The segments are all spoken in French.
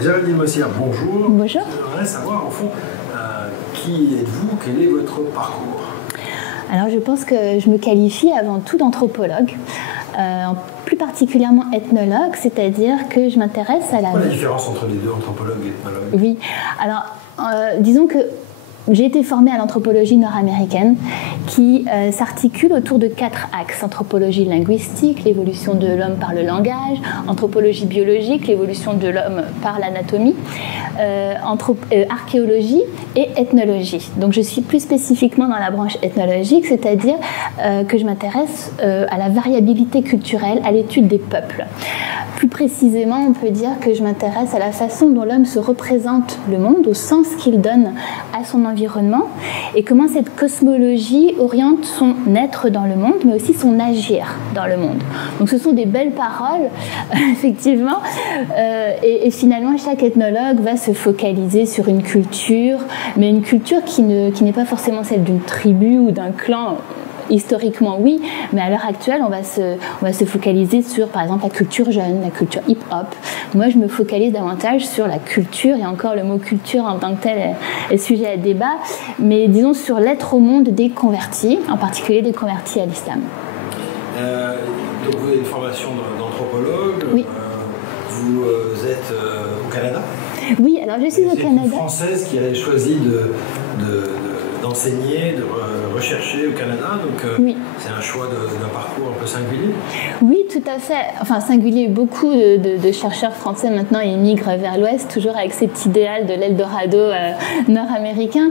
Géraldine Mossière, bonjour. Bonjour. J'aimerais savoir, au fond, qui êtes-vous, quel est votre parcours? Alors, je pense que je me qualifie avant tout d'anthropologue, plus particulièrement ethnologue, c'est-à-dire que je m'intéresse à la... Quelle est la différence entre les deux, anthropologue et ethnologue? Oui, alors, disons que j'ai été formée à l'anthropologie nord-américaine qui s'articule autour de 4 axes. Anthropologie linguistique, l'évolution de l'homme par le langage, anthropologie biologique, l'évolution de l'homme par l'anatomie, archéologie et ethnologie. Donc je suis plus spécifiquement dans la branche ethnologique, c'est-à-dire que je m'intéresse à la variabilité culturelle, à l'étude des peuples. Plus précisément, on peut dire que je m'intéresse à la façon dont l'homme se représente le monde, au sens qu'il donne à son environnement, et comment cette cosmologie oriente son être dans le monde, mais aussi son agir dans le monde. Donc ce sont des belles paroles, effectivement, et finalement chaque ethnologue va se focaliser sur une culture, mais une culture qui n'est pas forcément celle d'une tribu ou d'un clan. Historiquement, oui, mais à l'heure actuelle, on va se focaliser sur, par exemple, la culture jeune, la culture hip-hop. Moi, je me focalise davantage sur la culture, et encore le mot culture en tant que tel est sujet à débat, mais disons sur l'être au monde des convertis, en particulier des convertis à l'islam. Donc vous avez une formation d'anthropologue, oui. Vous êtes au Canada? Oui, alors je suis au Canada. C'est une Française qui a choisi d'enseigner, de rechercher au Canada, donc oui. C'est un choix d'un parcours un peu singulier? Oui, tout à fait. Enfin, singulier, beaucoup de chercheurs français maintenant émigrent vers l'Ouest, toujours avec cet idéal de l'Eldorado nord-américain.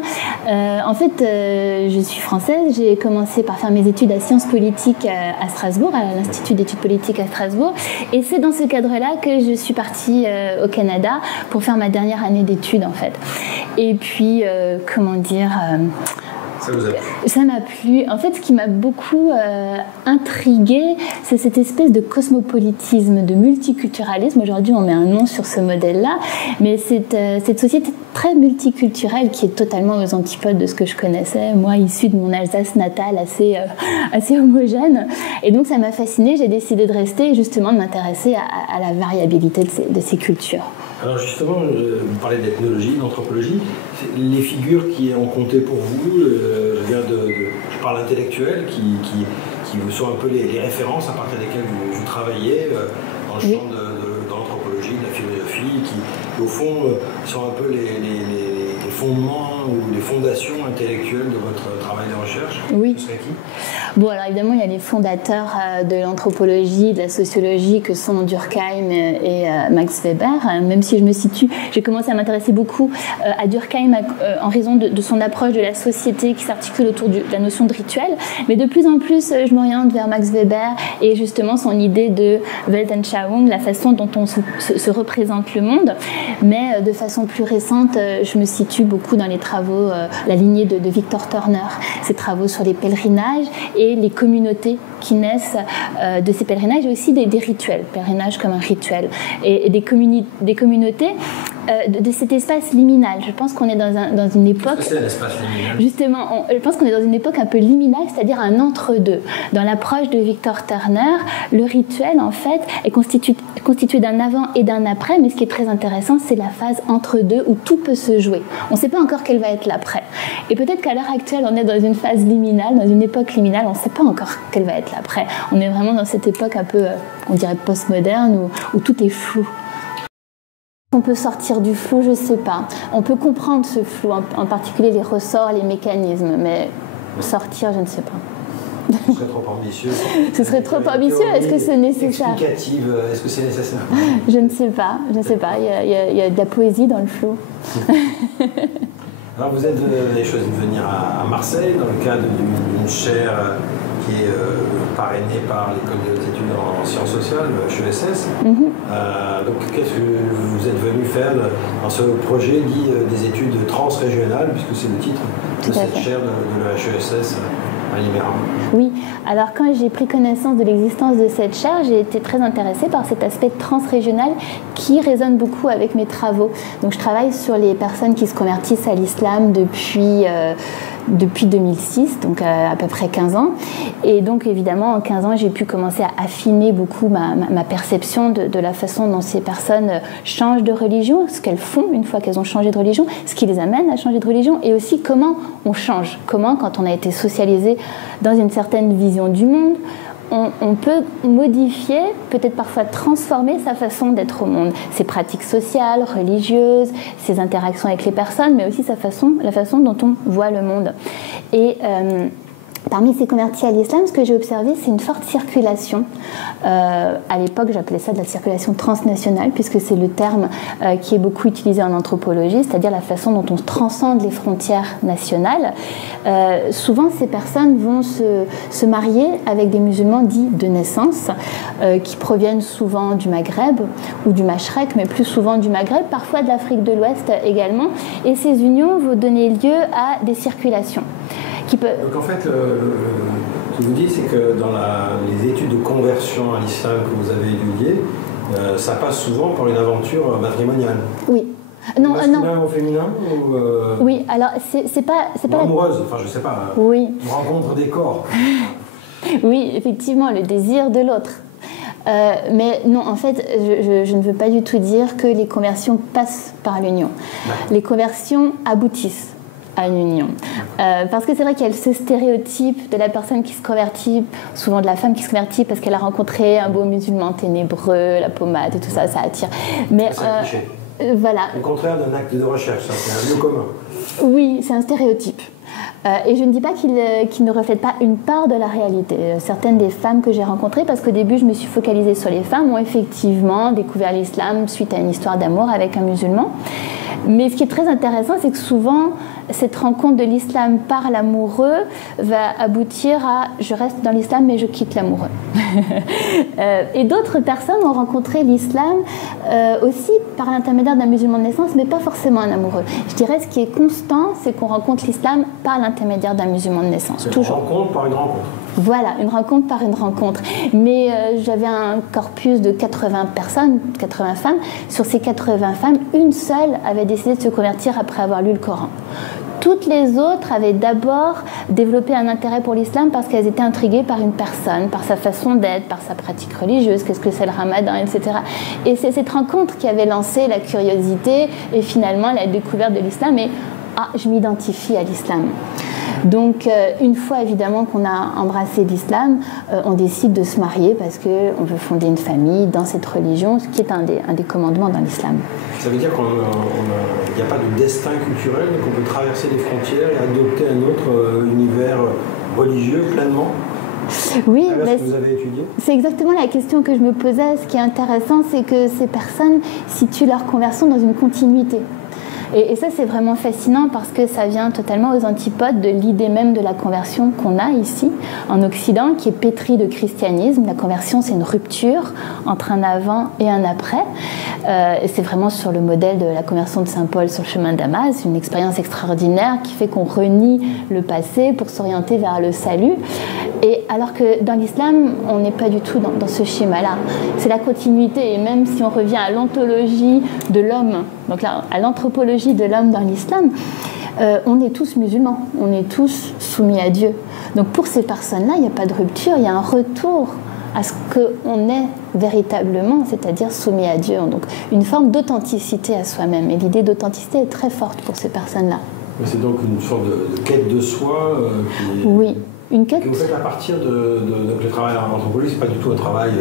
En fait, je suis française, j'ai commencé par faire mes études à sciences politiques à Strasbourg, à l'Institut d'études politiques à Strasbourg, et c'est dans ce cadre-là que je suis partie au Canada pour faire ma dernière année d'études, en fait. Et puis, comment dire... Ça vous a plu? Ça m'a plu. En fait, ce qui m'a beaucoup intriguée, c'est cette espèce de cosmopolitisme, de multiculturalisme. Aujourd'hui, on met un nom sur ce modèle-là, mais cette société très multiculturelle qui est totalement aux antipodes de ce que je connaissais, moi, issue de mon Alsace natale assez homogène. Et donc, ça m'a fascinée. J'ai décidé de rester et justement de m'intéresser à la variabilité de ces cultures. Alors justement, vous parlez d'ethnologie, d'anthropologie. Les figures qui ont compté pour vous, je parle intellectuelles, qui vous sont un peu les références à partir desquelles vous travaillez dans le champ de l'anthropologie, de la philosophie, qui au fond sont un peu les fondements ou les fondations intellectuelles de votre travail de recherche. Oui. Ce serait qui? Bon, alors évidemment, il y a les fondateurs de l'anthropologie, de la sociologie, que sont Durkheim et Max Weber. Même si je me situe, j'ai commencé à m'intéresser beaucoup à Durkheim en raison de son approche de la société qui s'articule autour de la notion de rituel. Mais de plus en plus, je m'oriente vers Max Weber et justement son idée de Weltanschauung, la façon dont on se représente le monde. Mais de façon plus récente, je me situe beaucoup dans les travaux, la lignée de Victor Turner, ses travaux sur les pèlerinages et les communautés qui naissent de ces pèlerinages, et aussi des rituels, pèlerinage comme un rituel, et des communautés de cet espace liminal. Je pense qu'on est dans une époque... Qu'est-ce que c'est l'espace liminal? Justement, je pense qu'on est dans une époque un peu liminale, c'est-à-dire un entre-deux. Dans l'approche de Victor Turner, le rituel, en fait, est constitué d'un avant et d'un après, mais ce qui est très intéressant, c'est la phase entre-deux où tout peut se jouer. On ne sait pas encore quel va être l'après. Et peut-être qu'à l'heure actuelle, on est dans une phase liminale, dans une époque liminale, on ne sait pas encore quel va être l'après. On est vraiment dans cette époque un peu, on dirait postmoderne, où tout est flou. On peut sortir du flou, je ne sais pas. On peut comprendre ce flou, en particulier les ressorts, les mécanismes, mais sortir, je ne sais pas. Ce serait trop ambitieux. Ce serait trop ambitieux. Est-ce que c'est nécessaire? Explicative, est-ce que c'est nécessaire? Je ne sais pas. Je ne sais pas. Il y a de la poésie dans le flou. Alors vous avez choisi de venir à Marseille dans le cadre d'une chaire qui est parrainée par l'École des hautes études en sciences sociales, HESS. Donc qu'est-ce que vous êtes venu faire dans ce projet dit des études transrégionales, puisque c'est le titre de cette chaire de la HESS à Libéral? Oui, alors quand j'ai pris connaissance de l'existence de cette chaire, j'ai été très intéressée par cet aspect transrégional qui résonne beaucoup avec mes travaux. Donc je travaille sur les personnes qui se convertissent à l'islam depuis depuis 2006, donc à peu près 15 ans. Et donc évidemment, en 15 ans, j'ai pu commencer à affiner beaucoup ma perception de la façon dont ces personnes changent de religion, ce qu'elles font une fois qu'elles ont changé de religion, ce qui les amène à changer de religion, et aussi comment on change, comment, quand on a été socialisé dans une certaine vision du monde, on peut modifier, peut-être parfois transformer sa façon d'être au monde, ses pratiques sociales, religieuses, ses interactions avec les personnes, mais aussi la façon dont on voit le monde. Et parmi ces convertis à l'islam, ce que j'ai observé, c'est une forte circulation. À l'époque, j'appelais ça de la circulation transnationale, puisque c'est le terme qui est beaucoup utilisé en anthropologie, c'est-à-dire la façon dont on transcende les frontières nationales. Souvent, ces personnes vont se marier avec des musulmans dits de naissance, qui proviennent souvent du Maghreb ou du Mashrek, mais plus souvent du Maghreb, parfois de l'Afrique de l'Ouest également. Et ces unions vont donner lieu à des circulations. Donc en fait, ce que vous dites, c'est que dans les études de conversion à l'islam que vous avez étudiées, ça passe souvent par une aventure matrimoniale. Oui. Non, masculin ou féminin ou Oui, alors c'est pas amoureuse, enfin je sais pas. Oui. Une rencontre des corps. Oui, effectivement, le désir de l'autre. Mais non, en fait, je ne veux pas du tout dire que les conversions passent par l'union. Les conversions aboutissent à une union. Parce que c'est vrai qu'il y a ce stéréotype de la personne qui se convertit, souvent de la femme qui se convertit parce qu'elle a rencontré un beau musulman ténébreux, la pommade et tout ça, ça attire. Mais voilà. Le contraire d'un acte de recherche, ça, c'est un lieu commun. Oui, c'est un stéréotype. Et je ne dis pas qu'il ne reflète pas une part de la réalité. Certaines des femmes que j'ai rencontrées, parce qu'au début je me suis focalisée sur les femmes, ont effectivement découvert l'islam suite à une histoire d'amour avec un musulman. Mais ce qui est très intéressant, c'est que souvent, cette rencontre de l'islam par l'amoureux va aboutir à « je reste dans l'islam, mais je quitte l'amoureux ». Et d'autres personnes ont rencontré l'islam aussi par l'intermédiaire d'un musulman de naissance, mais pas forcément un amoureux. Je dirais ce qui est constant, c'est qu'on rencontre l'islam par l'intermédiaire d'un musulman de naissance. Toujours. Une rencontre par une rencontre. Voilà, une rencontre par une rencontre. Mais j'avais un corpus de 80 personnes, 80 femmes. Sur ces 80 femmes, une seule avait décidé de se convertir après avoir lu le Coran. Toutes les autres avaient d'abord développé un intérêt pour l'islam parce qu'elles étaient intriguées par une personne, par sa façon d'être, par sa pratique religieuse, qu'est-ce que c'est le ramadan, etc. Et c'est cette rencontre qui avait lancé la curiosité et finalement la découverte de l'islam. Et je m'identifie à l'islam. Donc, une fois évidemment qu'on a embrassé l'islam, on décide de se marier parce qu'on veut fonder une famille dans cette religion, ce qui est un des commandements dans l'islam. Ça veut dire qu'il n'y a pas de destin culturel, mais qu'on peut traverser les frontières et adopter un autre univers religieux pleinement? Oui, mais ce que vous avez étudié. C'est exactement la question que je me posais. Ce qui est intéressant, c'est que ces personnes situent leur conversion dans une continuité. Et ça, c'est vraiment fascinant parce que ça vient totalement aux antipodes de l'idée même de la conversion qu'on a ici, en Occident, qui est pétrie de christianisme. La conversion, c'est une rupture entre un avant et un après. Et c'est vraiment sur le modèle de la conversion de Saint Paul sur le chemin de Damas, une expérience extraordinaire qui fait qu'on renie le passé pour s'orienter vers le salut. Et alors que dans l'islam, on n'est pas du tout dans ce schéma-là. C'est la continuité. Et même si on revient à l'ontologie de l'homme, donc là, à l'anthropologie de l'homme dans l'islam, on est tous musulmans, on est tous soumis à Dieu. Donc pour ces personnes-là, il n'y a pas de rupture, il y a un retour à ce qu'on est véritablement, c'est-à-dire soumis à Dieu. Donc une forme d'authenticité à soi-même. Et l'idée d'authenticité est très forte pour ces personnes-là. Mais c'est donc une sorte de quête de soi oui, une quête. Que vous faites à partir donc le travail en anthropologie, c'est pas du tout un travail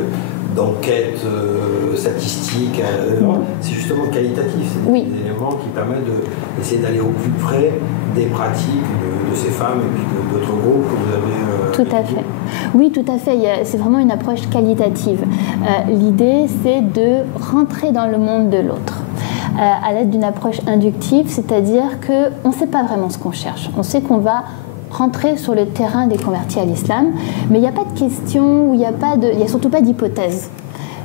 d'enquête statistique, c'est justement qualitatif, c'est des éléments qui permettent d'essayer d'aller au plus près des pratiques de ces femmes et puis d'autres groupes que vous avez tout à fait. Oui, tout à fait, c'est vraiment une approche qualitative. L'idée, c'est de rentrer dans le monde de l'autre. À l'aide d'une approche inductive, c'est-à-dire qu'on ne sait pas vraiment ce qu'on cherche. On sait qu'on va rentrer sur le terrain des convertis à l'islam, mais il n'y a pas de question, il n'y a surtout pas d'hypothèse.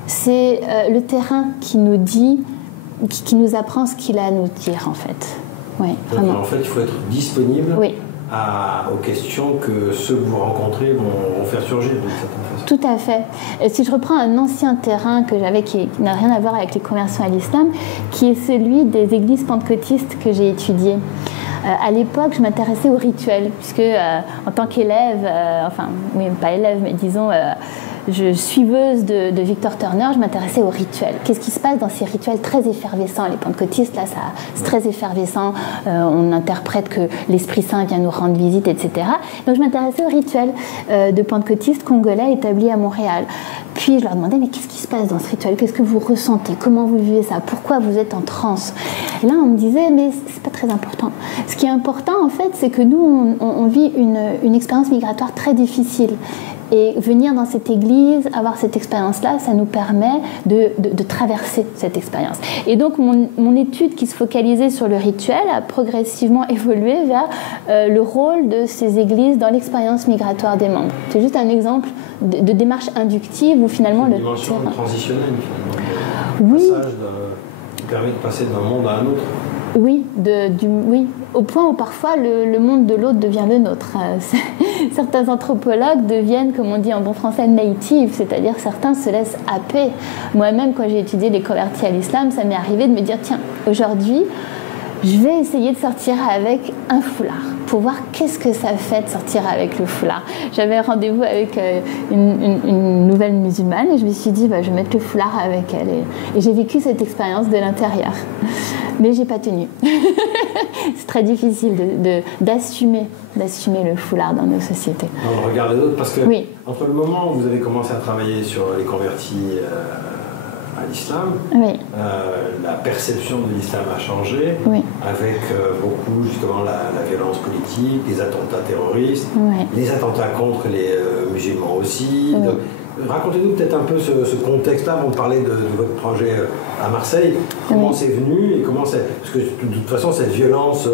C'est le terrain qui nous dit, qui nous apprend ce qu'il a à nous dire en fait. Ouais, vraiment. En fait, il faut être disponible aux questions que ceux que vous rencontrez vont faire surgir d'une certaine façon. Tout à fait. Et si je reprends un ancien terrain que j'avais qui n'a rien à voir avec les conversions à l'islam, qui est celui des églises pentecôtistes que j'ai étudiées. À l'époque, je m'intéressais aux rituels, puisque en tant qu'élève, oui, pas élève, mais disons, suiveuse de Victor Turner, je m'intéressais aux rituels. Qu'est-ce qui se passe dans ces rituels très effervescents? Les pentecôtistes, là, c'est très effervescent. On interprète que l'Esprit Saint vient nous rendre visite, etc. Donc, je m'intéressais aux rituels de pentecôtistes congolais établis à Montréal. Puis, je leur demandais, mais qu'est-ce qui se passe dans ce rituel? Qu'est-ce que vous ressentez? Comment vous vivez ça? Pourquoi vous êtes en transe? Et là, on me disait, mais c'est pas très important. Ce qui est important, en fait, c'est que nous, on vit une expérience migratoire très difficile. Et venir dans cette église, avoir cette expérience-là, ça nous permet de traverser cette expérience. Et donc, mon étude qui se focalisait sur le rituel a progressivement évolué vers le rôle de ces églises dans l'expérience migratoire des membres. C'est juste un exemple de démarche inductive où finalement une dimension transitionnelle, finalement. Oui. Un passage qui permet de passer d'un monde à un autre. Oui, oui, au point où parfois le monde de l'autre devient le nôtre. Certains anthropologues deviennent, comme on dit en bon français, native, c'est-à-dire certains se laissent happer. Moi-même, quand j'ai étudié les convertis à l'islam, ça m'est arrivé de me dire, tiens, aujourd'hui, je vais essayer de sortir avec un foulard pour voir qu'est-ce que ça fait de sortir avec le foulard. J'avais rendez-vous avec une nouvelle musulmane et je me suis dit, je vais mettre le foulard avec elle. Et j'ai vécu cette expérience de l'intérieur. Mais j'ai pas tenu. C'est très difficile d'assumer le foulard dans nos sociétés. Dans le regard des autres, parce que oui. Entre le moment où vous avez commencé à travailler sur les convertis à l'islam, oui. La perception de l'islam a changé, oui. avec beaucoup justement la violence politique, les attentats terroristes, oui. les attentats contre les musulmans aussi. Oui. Donc, racontez-nous peut-être un peu ce contexte-là avant de parler de votre projet à Marseille. Comment c'est venu et comment c'est... Parce que de toute façon, cette violence,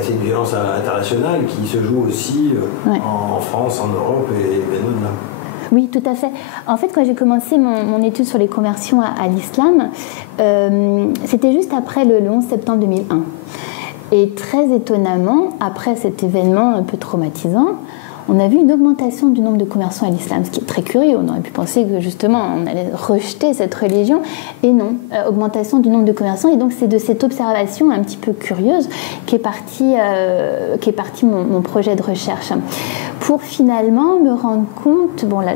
c'est une violence internationale qui se joue aussi en France, en Europe et bien au-delà. Oui, tout à fait. En fait, quand j'ai commencé mon étude sur les conversions à l'islam, c'était juste après le 11 septembre 2001. Et très étonnamment, après cet événement un peu traumatisant, on a vu une augmentation du nombre de conversions à l'islam, ce qui est très curieux. On aurait pu penser que justement on allait rejeter cette religion, et non, augmentation du nombre de conversions. Et donc c'est de cette observation un petit peu curieuse qu'est parti mon projet de recherche, pour finalement me rendre compte, bon là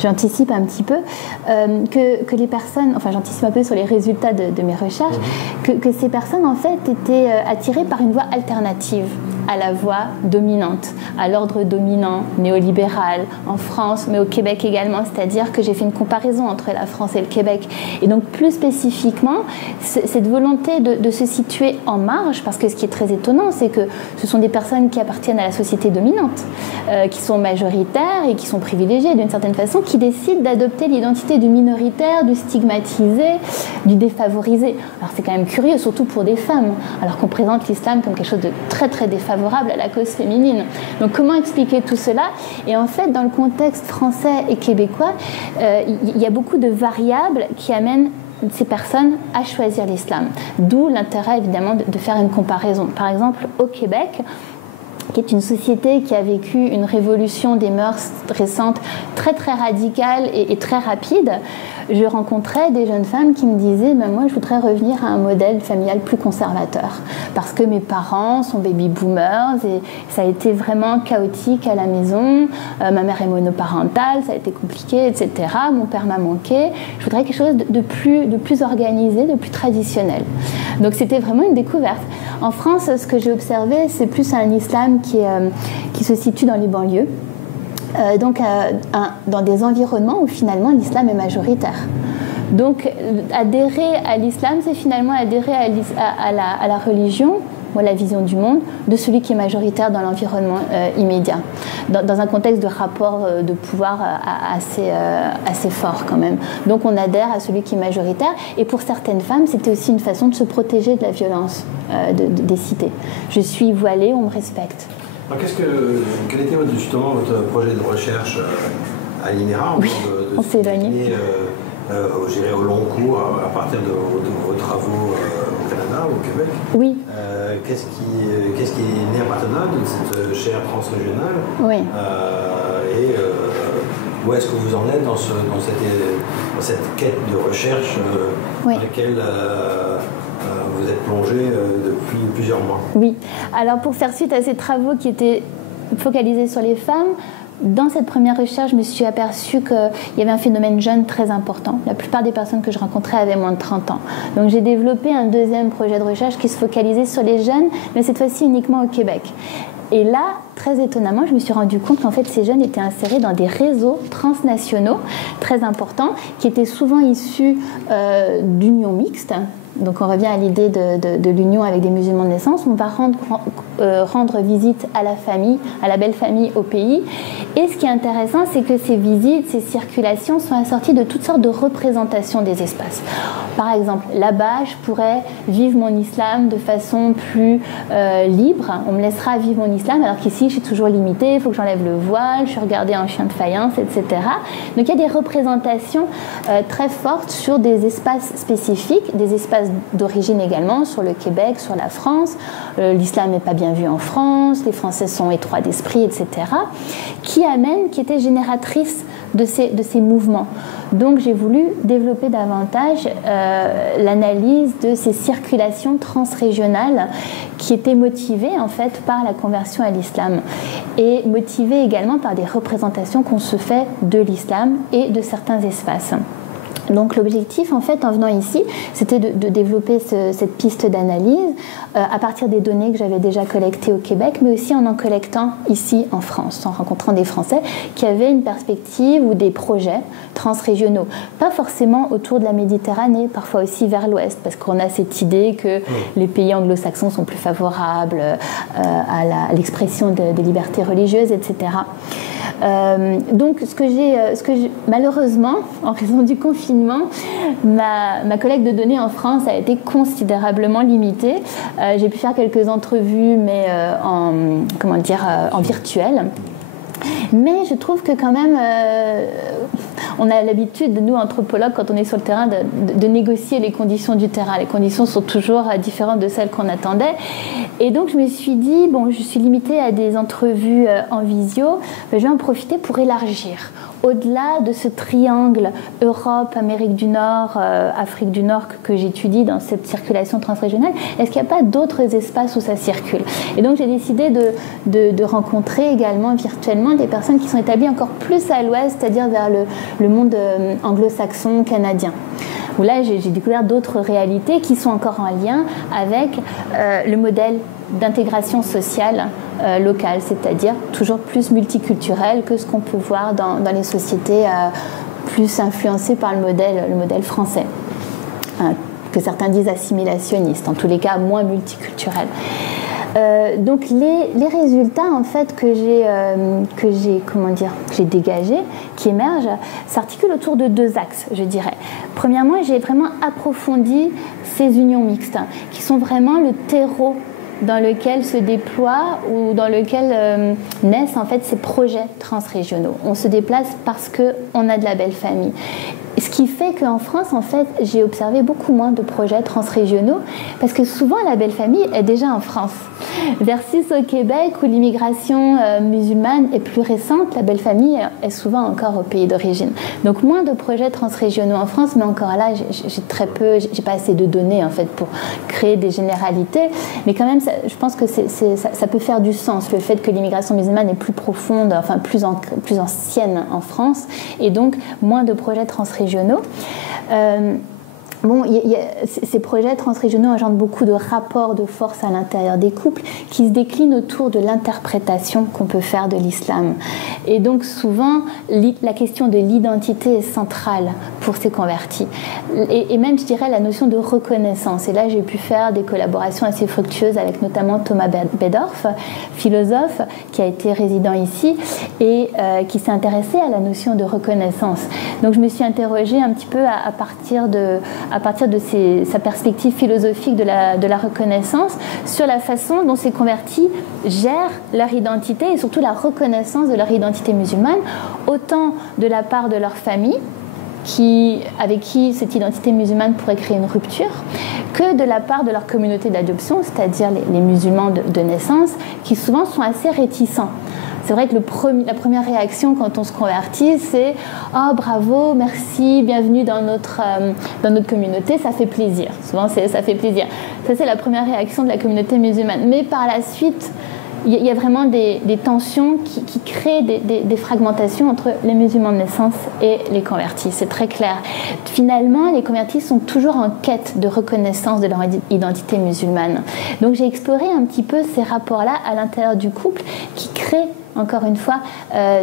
j'anticipe un petit peu, que les personnes, enfin j'anticipe un peu sur les résultats de mes recherches, que ces personnes en fait étaient attirées par une voie alternative à la voie dominante, à l'ordre dominant néolibéral en France, mais au Québec également, c'est-à-dire que j'ai fait une comparaison entre la France et le Québec. Et donc plus spécifiquement, cette volonté de se situer en marge, parce que ce qui est très étonnant, c'est que ce sont des personnes qui appartiennent à la société dominante, qui sont majoritaires et qui sont privilégiées d'une certaine façon, qui décident d'adopter l'identité du minoritaire, du stigmatisé, du défavorisé. Alors c'est quand même curieux, surtout pour des femmes, alors qu'on présente l'islam comme quelque chose de très très défavorable à la cause féminine. Donc comment expliquer tout cela? Et en fait, dans le contexte français et québécois, il y a beaucoup de variables qui amènent ces personnes à choisir l'islam. D'où l'intérêt évidemment de faire une comparaison. Par exemple, au Québec, qui est une société qui a vécu une révolution des mœurs récentes très très radicale et très rapide, je rencontrais des jeunes femmes qui me disaient moi je voudrais revenir à un modèle familial plus conservateur parce que mes parents sont baby boomers et ça a été vraiment chaotique à la maison, ma mère est monoparentale, ça a été compliqué, etc. Mon père m'a manqué, je voudrais quelque chose de plus organisé, de plus traditionnel. Donc c'était vraiment une découverte. En France, ce que j'ai observé, c'est plus un islam qui se situe dans les banlieues, dans des environnements où finalement l'islam est majoritaire. Donc adhérer à l'islam, c'est finalement adhérer à la religion ou à la vision du monde de celui qui est majoritaire dans l'environnement immédiat, dans un contexte de rapport de pouvoir assez fort quand même. Donc on adhère à celui qui est majoritaire, et pour certaines femmes, c'était aussi une façon de se protéger de la violence des cités. Je suis voilée, on me respecte. Alors quel était justement votre projet de recherche à l'INERA? Oui, on s'est éloigné. Au long cours, à partir de vos travaux au Canada, au Québec. Oui. Qu'est-ce qui est né à partir de cette chaire transrégionale? Oui. Où est-ce que vous en êtes dans cette quête de recherche dans laquelle vous êtes plongé depuis plusieurs mois. Oui, alors pour faire suite à ces travaux qui étaient focalisés sur les femmes, dans cette première recherche, je me suis aperçue qu'il y avait un phénomène jeune très important. La plupart des personnes que je rencontrais avaient moins de 30 ans. Donc j'ai développé un deuxième projet de recherche qui se focalisait sur les jeunes, mais cette fois-ci uniquement au Québec. Et là, très étonnamment, je me suis rendu compte qu'en fait, ces jeunes étaient insérés dans des réseaux transnationaux très importants, qui étaient souvent issus d'unions mixtes. Donc on revient à l'idée de l'union avec des musulmans de naissance. On va rendre visite à la famille, à la belle famille au pays. Et ce qui est intéressant, c'est que ces visites, ces circulations sont assorties de toutes sortes de représentations des espaces. Par exemple, là-bas, je pourrais vivre mon islam de façon plus libre. On me laissera vivre mon islam, alors qu'ici, je suis toujours limitée. Il faut que j'enlève le voile, je suis regardée en chien de faïence, etc. Donc il y a des représentations très fortes sur des espaces spécifiques, des espaces d'origine également, sur le Québec, sur la France. L'islam n'est pas bien vu en France, les Français sont étroits d'esprit, etc. Qui étaient génératrices de ces mouvements. Donc j'ai voulu développer davantage l'analyse de ces circulations transrégionales qui étaient motivées en fait par la conversion à l'islam et motivées également par des représentations qu'on se fait de l'islam et de certains espaces. Donc l'objectif, en fait, en venant ici, c'était de développer cette piste d'analyse à partir des données que j'avais déjà collectées au Québec, mais aussi en collectant ici en France, en rencontrant des Français qui avaient une perspective ou des projets transrégionaux. Pas forcément autour de la Méditerranée, parfois aussi vers l'ouest, parce qu'on a cette idée que les pays anglo-saxons sont plus favorables à l'expression des libertés religieuses, etc. Donc, malheureusement, en raison du confinement, ma collecte de données en France a été considérablement limitée. J'ai pu faire quelques entrevues, mais en virtuel. Mais je trouve que quand même, on a l'habitude, nous anthropologues, quand on est sur le terrain, de négocier les conditions du terrain. Les conditions sont toujours différentes de celles qu'on attendait. Et donc je me suis dit, bon, je suis limitée à des entrevues en visio, mais je vais en profiter pour élargir. Au-delà de ce triangle Europe, Amérique du Nord, Afrique du Nord que j'étudie dans cette circulation transrégionale, est-ce qu'il n'y a pas d'autres espaces où ça circule? Et donc j'ai décidé de rencontrer également virtuellement des personnes qui sont établies encore plus à l'ouest, c'est-à-dire vers le monde anglo-saxon, canadien. Où là j'ai découvert d'autres réalités qui sont encore en lien avec le modèle d'intégration sociale locale, c'est-à-dire toujours plus multiculturelle que ce qu'on peut voir dans les sociétés plus influencées par le modèle français, que certains disent assimilationniste, en tous les cas moins multiculturel. Donc les résultats en fait que j'ai dégagés, qui émergent, s'articulent autour de deux axes, je dirais. Premièrement, j'ai vraiment approfondi ces unions mixtes, qui sont vraiment le terreau dans lequel se déploient ou dans lequel naissent en fait ces projets transrégionaux. On se déplace parce qu'on a de la belle famille. Ce qui fait qu'en France, en fait, j'ai observé beaucoup moins de projets transrégionaux parce que souvent la belle famille est déjà en France. Versus au Québec où l'immigration musulmane est plus récente, la belle famille est souvent encore au pays d'origine. Donc moins de projets transrégionaux en France, mais encore là, j'ai très peu, j'ai pas assez de données en fait pour créer des généralités. Mais quand même, je pense que ça peut faire du sens, le fait que l'immigration musulmane est plus profonde, enfin plus ancienne en France, et donc moins de projets transrégionaux. Ces projets transrégionaux engendrent beaucoup de rapports de force à l'intérieur des couples qui se déclinent autour de l'interprétation qu'on peut faire de l'islam. Et donc souvent, la question de l'identité est centrale pour ces convertis. Et même, je dirais, la notion de reconnaissance. Et là, j'ai pu faire des collaborations assez fructueuses avec notamment Thomas Bedorf, philosophe qui a été résident ici et qui s'est intéressé à la notion de reconnaissance. Donc je me suis interrogée un petit peu à partir de sa perspective philosophique de la reconnaissance, sur la façon dont ces convertis gèrent leur identité et surtout la reconnaissance de leur identité musulmane, autant de la part de leur famille, avec qui cette identité musulmane pourrait créer une rupture, que de la part de leur communauté d'adoption, c'est-à-dire les musulmans de naissance, qui souvent sont assez réticents C'est vrai que la première réaction quand on se convertit, c'est « Oh, bravo, merci, bienvenue dans notre communauté, ça fait plaisir ». Souvent, ça fait plaisir. Ça, c'est la première réaction de la communauté musulmane. Mais par la suite, il y a vraiment des tensions qui créent des fragmentations entre les musulmans de naissance et les convertis. C'est très clair. Finalement, les convertis sont toujours en quête de reconnaissance de leur identité musulmane. Donc j'ai exploré un petit peu ces rapports-là à l'intérieur du couple qui créent encore une fois,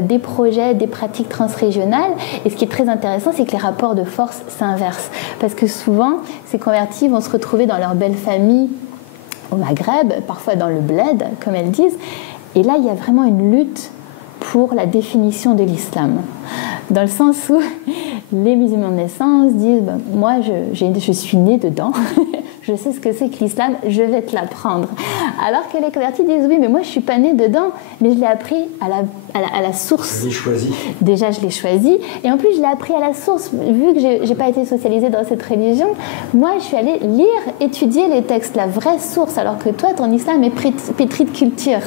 des projets, des pratiques transrégionales. Et ce qui est très intéressant, c'est que les rapports de force s'inversent. Parce que souvent, ces convertis vont se retrouver dans leur belle famille au Maghreb, parfois dans le bled, comme elles disent. Et là, il y a vraiment une lutte pour la définition de l'islam. Dans le sens où les musulmans de naissance disent ben, « Moi, je suis née dedans, je sais ce que c'est que l'islam, je vais te l'apprendre. » Alors que les convertis disent « Oui, mais moi, je ne suis pas née dedans, mais je l'ai appris à la source. » Je l'ai choisi. Déjà, je l'ai choisi. Et en plus, je l'ai appris à la source. Vu que je n'ai pas été socialisée dans cette religion, moi, je suis allée lire, étudier les textes, la vraie source, alors que toi, ton islam est pétri de culture.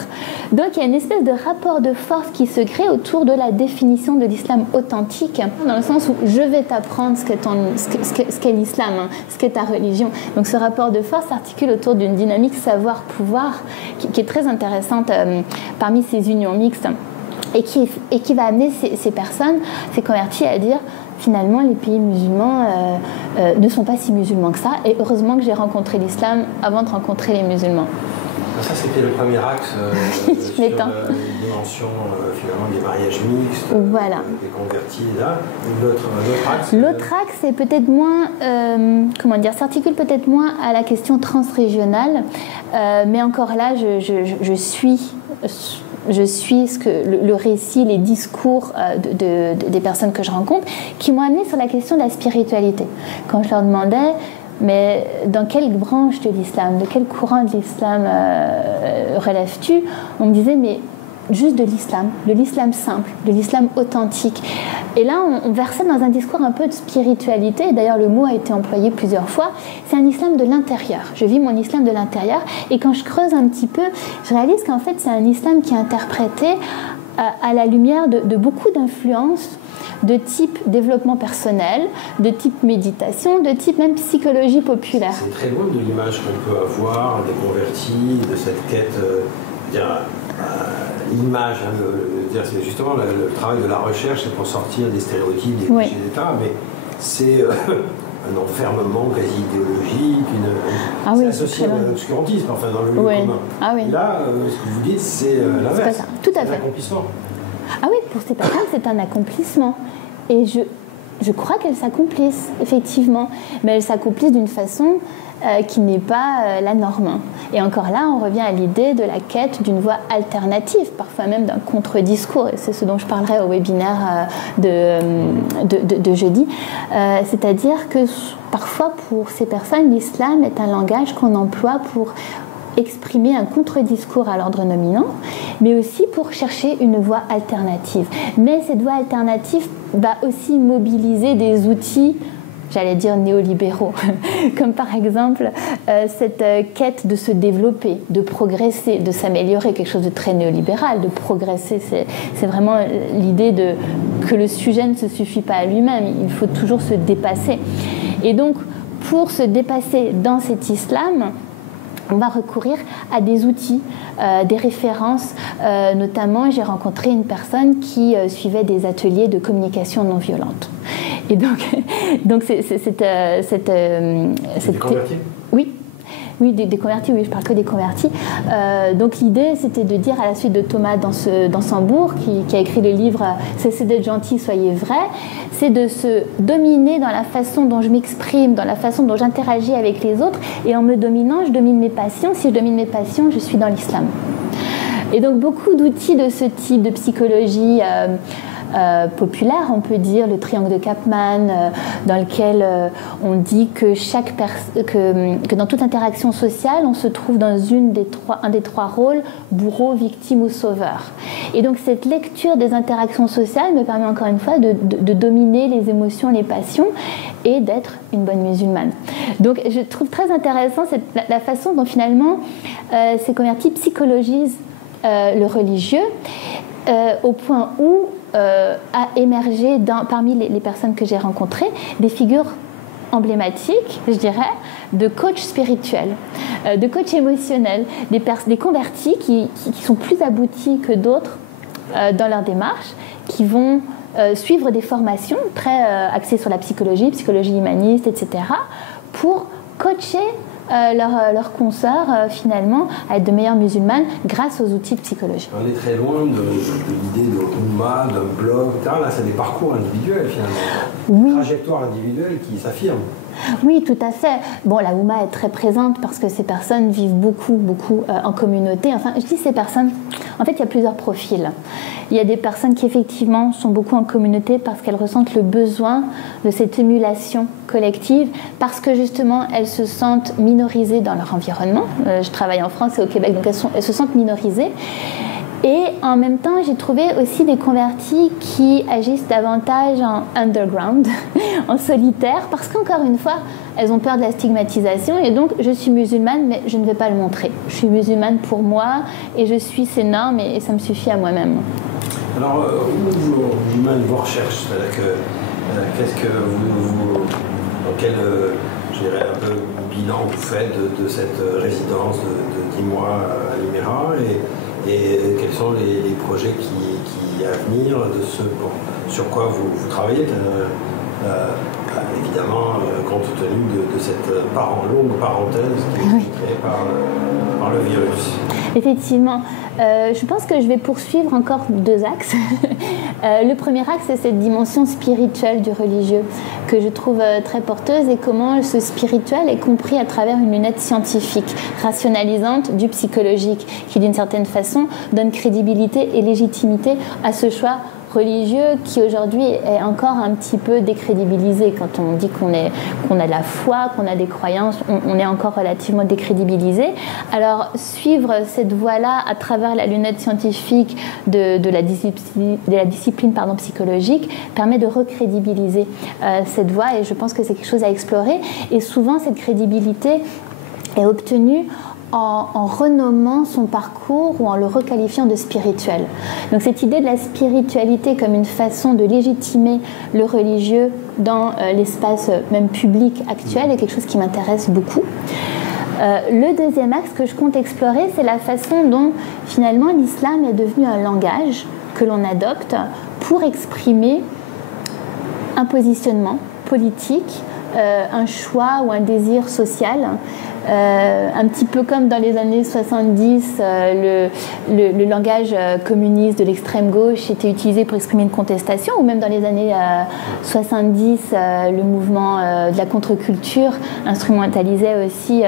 Donc, il y a une espèce de rapport de force qui se crée autour de la définition de l'islam authentique, dans le sens où je vais t'apprendre ce qu'est l'islam, hein, ce qu'est ta religion. Donc ce rapport de force s'articule autour d'une dynamique savoir-pouvoir qui est très intéressante parmi ces unions mixtes et qui va amener ces personnes, ces convertis à dire finalement les pays musulmans ne sont pas si musulmans que ça, et heureusement que j'ai rencontré l'islam avant de rencontrer les musulmans. Ça, c'était le premier axe sur la dimension finalement des mariages mixtes, voilà. Des convertis. Là, l'autre axe. L'autre axe, c'est peut-être moins, s'articule peut-être moins à la question transrégionale, mais encore là, je suis le récit, les discours des personnes que je rencontre, qui m'ont amené sur la question de la spiritualité. Quand je leur demandais mais dans quelle branche de l'islam, de quel courant de l'islam relèves-tu? On me disait, mais juste de l'islam simple, de l'islam authentique. Et là, on versait dans un discours un peu de spiritualité. D'ailleurs, le mot a été employé plusieurs fois. C'est un islam de l'intérieur. Je vis mon islam de l'intérieur. Et quand je creuse un petit peu, je réalise qu'en fait, c'est un islam qui est interprété à la lumière de beaucoup d'influences de type développement personnel, de type méditation, de type même psychologie populaire. C'est très loin de l'image qu'on peut avoir des convertis, de cette quête, l'image, c'est justement le travail de la recherche, c'est pour sortir des stéréotypes, des clichés d'État, mais c'est un enfermement quasi idéologique, c'est associé à l'obscurantisme, enfin dans le lieu commun. Et là, ce que vous dites, c'est l'inverse. Tout à fait. C'est un accomplissement. Ah oui, pour ces personnes, c'est un accomplissement. Et je crois qu'elles s'accomplissent, effectivement. Mais elles s'accomplissent d'une façon qui n'est pas la norme. Et encore là, on revient à l'idée de la quête d'une voie alternative, parfois même d'un contre-discours. Et c'est ce dont je parlerai au webinaire de jeudi. C'est-à-dire que parfois, pour ces personnes, l'islam est un langage qu'on emploie pour exprimer un contre-discours à l'ordre dominant, mais aussi pour chercher une voie alternative. Mais cette voie alternative va aussi mobiliser des outils, j'allais dire néolibéraux, comme par exemple cette quête de se développer, de progresser, de s'améliorer, quelque chose de très néolibéral, de progresser. C'est vraiment l'idée que le sujet ne se suffit pas à lui-même, il faut toujours se dépasser. Et donc, pour se dépasser dans cet islam, on va recourir à des outils, des références. Notamment, j'ai rencontré une personne qui suivait des ateliers de communication non violente. Et donc c'est convertis ? Oui, des convertis, oui, je parle que des convertis. Donc l'idée, c'était de dire à la suite de Thomas Dansembourg, qui a écrit le livre « Cessez d'être gentil, soyez vrai », c'est de se dominer dans la façon dont je m'exprime, dans la façon dont j'interagis avec les autres, et en me dominant, je domine mes passions. Si je domine mes passions, je suis dans l'islam. Et donc beaucoup d'outils de ce type de psychologie populaire, on peut dire le triangle de Kapman, dans lequel on dit que que dans toute interaction sociale, on se trouve dans un des trois rôles, bourreau, victime ou sauveur. Et donc cette lecture des interactions sociales me permet encore une fois de dominer les émotions, les passions et d'être une bonne musulmane. Donc je trouve très intéressant la façon dont finalement ces convertis psychologisent le religieux. au point où a émergé parmi les personnes que j'ai rencontrées des figures emblématiques, je dirais, de coach spirituel, de coach émotionnel, des convertis qui sont plus aboutis que d'autres dans leur démarche, qui vont suivre des formations très axées sur la psychologie humaniste, etc., pour coacher leurs consoeurs finalement à être de meilleures musulmanes grâce aux outils de psychologie. On est très loin de l'idée de Oumma, d'un blog, etc. Là, c'est des parcours individuels finalement, oui. Une trajectoire individuelle qui s'affirme. Oui, tout à fait. Bon, la Oumma est très présente parce que ces personnes vivent beaucoup en communauté. Enfin, je dis ces personnes, en fait, il y a plusieurs profils. Il y a des personnes qui, effectivement, sont beaucoup en communauté parce qu'elles ressentent le besoin de cette émulation collective, parce que, justement, elles se sentent minorisées dans leur environnement. Je travaille en France et au Québec, donc elles se sentent minorisées. Et en même temps, j'ai trouvé aussi des convertis qui agissent davantage en underground, en solitaire, parce qu'encore une fois, elles ont peur de la stigmatisation. Et donc, je suis musulmane, mais je ne vais pas le montrer. Je suis musulmane pour moi et je suis ces normes et ça me suffit à moi-même. Alors, où mènent vos recherches? C'est-à-dire que, qu'est-ce que dans quel je dirais, un peu bilan vous faites de cette résidence de 10 mois à l'Émirat et quels sont les projets qui à venir de ce sur quoi vous travaillez évidemment compte tenu de cette longue parenthèse qui est créée par le virus. Effectivement, je pense que je vais poursuivre encore 2 axes. Le premier axe, c'est cette dimension spirituelle du religieux que je trouve très porteuse, et comment ce spirituel est compris à travers une lunette scientifique, rationalisante du psychologique, qui d'une certaine façon donne crédibilité et légitimité à ce choix religieux qui aujourd'hui est encore un petit peu décrédibilisé. Quand on dit qu'on a de la foi, qu'on a des croyances, on est encore relativement décrédibilisé. Alors suivre cette voie-là à travers la lunette scientifique de la discipline psychologique permet de recrédibiliser cette voie, et je pense que c'est quelque chose à explorer. Et souvent cette crédibilité est obtenue en renommant son parcours ou en le requalifiant de spirituel. Donc cette idée de la spiritualité comme une façon de légitimer le religieux dans l'espace même public actuel est quelque chose qui m'intéresse beaucoup. Le deuxième axe que je compte explorer, c'est la façon dont finalement l'islam est devenu un langage que l'on adopte pour exprimer un positionnement politique, un choix ou un désir social. Un petit peu comme dans les années 70, le langage communiste de l'extrême gauche était utilisé pour exprimer une contestation, ou même dans les années 70, le mouvement de la contre-culture instrumentalisait aussi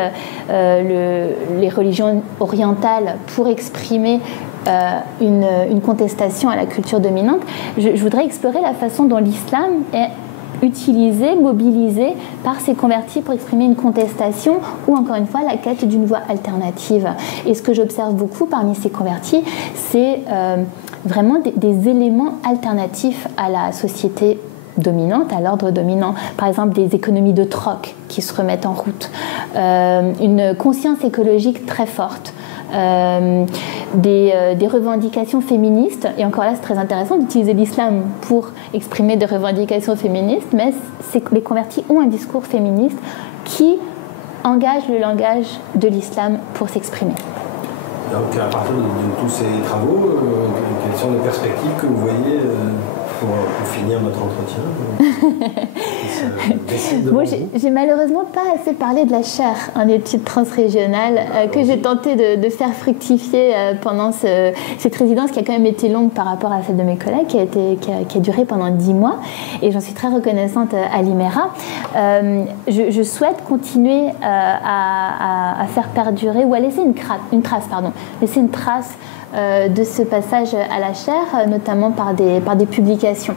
les religions orientales pour exprimer une contestation à la culture dominante. Je voudrais explorer la façon dont l'islam est utilisé, mobilisé par ces convertis pour exprimer une contestation ou encore une fois la quête d'une voie alternative. Et ce que j'observe beaucoup parmi ces convertis, c'est vraiment des éléments alternatifs à la société dominante, à l'ordre dominant. Par exemple, des économies de troc qui se remettent en route, une conscience écologique très forte, des revendications féministes. Et encore là, c'est très intéressant d'utiliser l'islam pour exprimer des revendications féministes, mais les convertis ont un discours féministe qui engage le langage de l'islam pour s'exprimer. Donc, à partir de tous ces travaux, quelles sont les perspectives que vous voyez pour finir notre entretien? Bon, j'ai malheureusement pas assez parlé de la chaire en études transrégionales que j'ai tenté de faire fructifier pendant cette résidence qui a quand même été longue par rapport à celle de mes collègues, qui a duré pendant 10 mois, et j'en suis très reconnaissante à l'Iméra. Je souhaite continuer à faire perdurer ou à laisser une trace de ce passage à la chaire, notamment par des publications.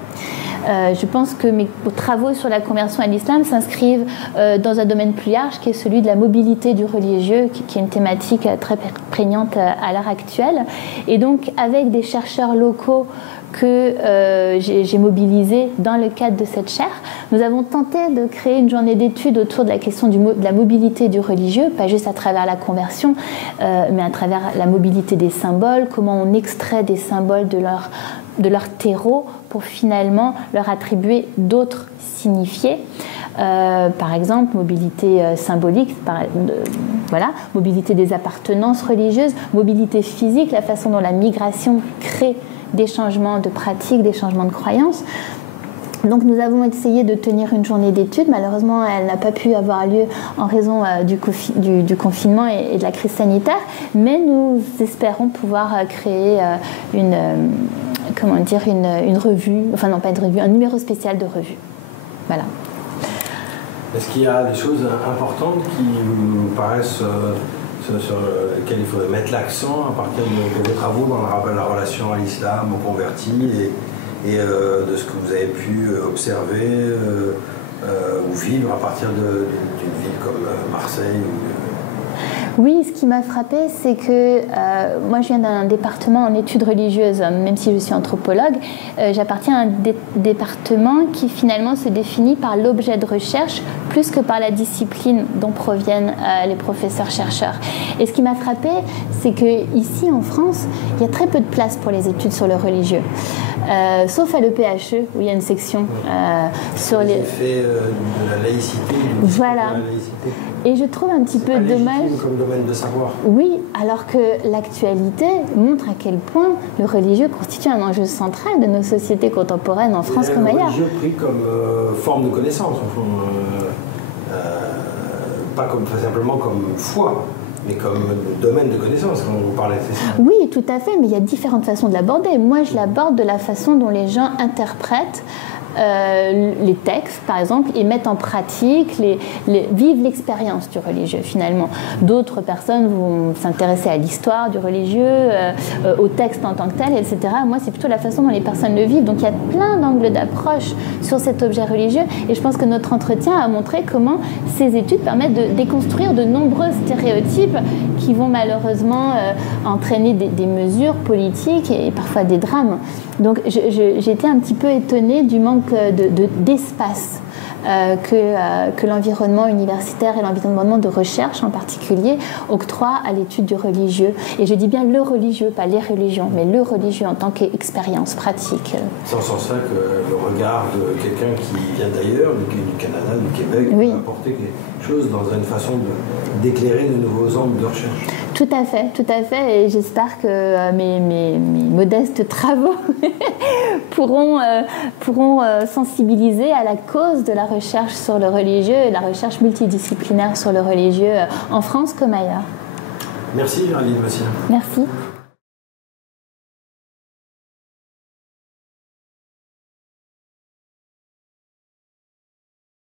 Je pense que mes travaux sur la conversion à l'islam s'inscrivent dans un domaine plus large qui est celui de la mobilité du religieux, qui est une thématique très prégnante à l'heure actuelle. Et donc, avec des chercheurs locaux que j'ai mobilisé dans le cadre de cette chaire. Nous avons tenté de créer une journée d'études autour de la question de la mobilité du religieux, pas juste à travers la conversion, mais à travers la mobilité des symboles, comment on extrait des symboles de leur terreau pour finalement leur attribuer d'autres signifiés. Par exemple, mobilité symbolique, voilà, mobilité des appartenances religieuses, mobilité physique, la façon dont la migration crée des changements de pratiques, des changements de croyances. Donc nous avons essayé de tenir une journée d'études. Malheureusement, elle n'a pas pu avoir lieu en raison du confinement et de la crise sanitaire, mais nous espérons pouvoir créer une revue, enfin non pas une revue, un numéro spécial de revue. Voilà. Est-ce qu'il y a des choses importantes qui vous paraissent sur lesquelles il faudrait mettre l'accent à partir de vos travaux dans la relation à l'islam, aux convertis et de ce que vous avez pu observer ou vivre à partir d'une ville comme Marseille Oui, ce qui m'a frappée, c'est que moi je viens d'un département en études religieuses, même si je suis anthropologue, j'appartiens à un département qui finalement se définit par l'objet de recherche plus que par la discipline dont proviennent les professeurs-chercheurs. Et ce qui m'a frappée, c'est qu'ici en France, il y a très peu de place pour les études sur le religieux. Sauf à l'EPHE, où il y a une section sur les effets de la laïcité. Voilà. Et je trouve un petit peu dommage. Comme domaine de savoir. Oui, alors que l'actualité montre à quel point le religieux constitue un enjeu central de nos sociétés contemporaines en France comme ailleurs. Le religieux pris comme forme de connaissance, au fond, pas simplement comme foi, mais comme domaine de connaissance, quand vous parlez, c'est ça? Oui, tout à fait, mais il y a différentes façons de l'aborder. Moi, je l'aborde de la façon dont les gens interprètent les textes, par exemple, et mettent en pratique, vivent l'expérience du religieux, finalement. D'autres personnes vont s'intéresser à l'histoire du religieux, au texte en tant que tel, etc. Moi, c'est plutôt la façon dont les personnes le vivent. Donc, il y a plein d'angles d'approche sur cet objet religieux, et je pense que notre entretien a montré comment ces études permettent de déconstruire de nombreux stéréotypes qui vont malheureusement entraîner des mesures politiques et parfois des drames. Donc, j'ai été un petit peu étonnée du manque d'espace que l'environnement universitaire et l'environnement de recherche en particulier octroient à l'étude du religieux. Et je dis bien le religieux, pas les religions, mais le religieux en tant qu'expérience pratique. C'est en ce sens-là que le regard de quelqu'un qui vient d'ailleurs, du Canada, du Québec, oui, peut apporter quelque chose dans une façon d'éclairer de nouveaux angles de recherche. Tout à fait, et j'espère que mes modestes travaux pourront sensibiliser à la cause de la recherche sur le religieux et la recherche multidisciplinaire sur le religieux en France comme ailleurs. Merci Géraldine Massien. Merci.